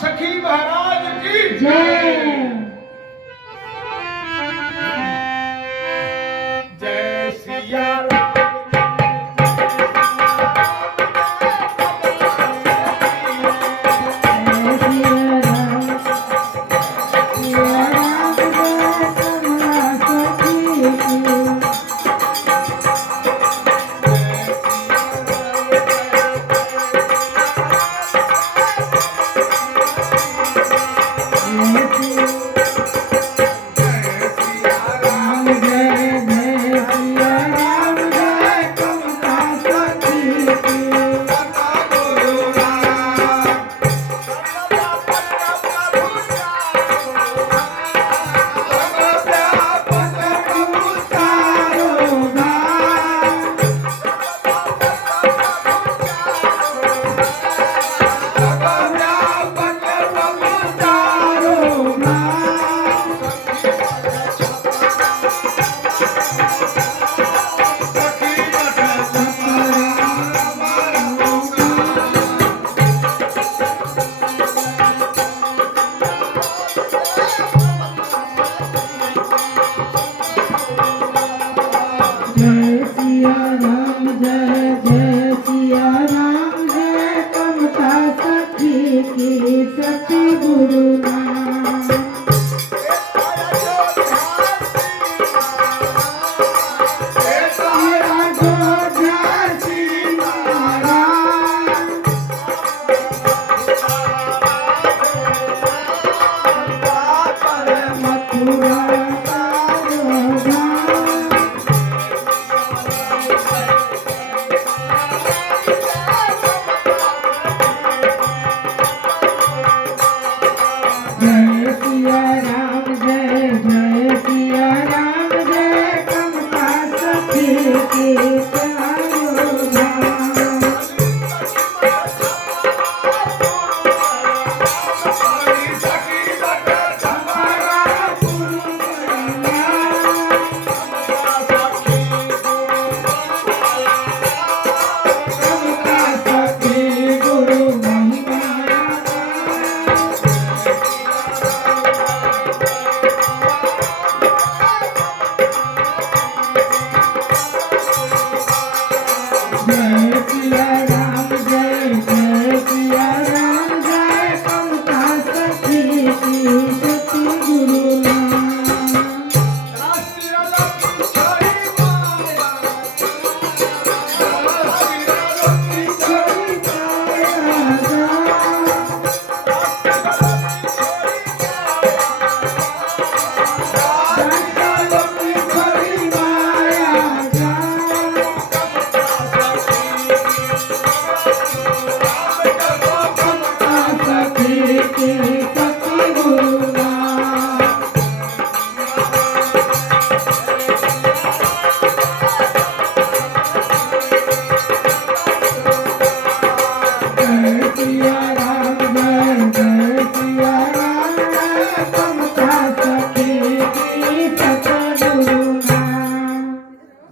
सखी महाराज की जय। जय सिया राम। जय सिया राम जय जय सिया राम जय कमता सखी की सखी गुरु नाम। तेरा जोधा श्री नारायण मथुरा जय सिया राम जय जय सिया राम जय कमता सखी की चारों धाम। कमता सखी गुरु महिमा जय सिया राम जय जय सिया राम जय कमता सखी की सखी गुरु नाम। छोड़ी काया जा छोड़ी माया जा सखी की सखी गुरु नाम। जय सिया राम जय जय सिया राम जय कमता सखी की सखी गुरु नाम।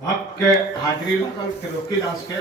भक्त के हाजिरी लगल त्रिलोकी दास के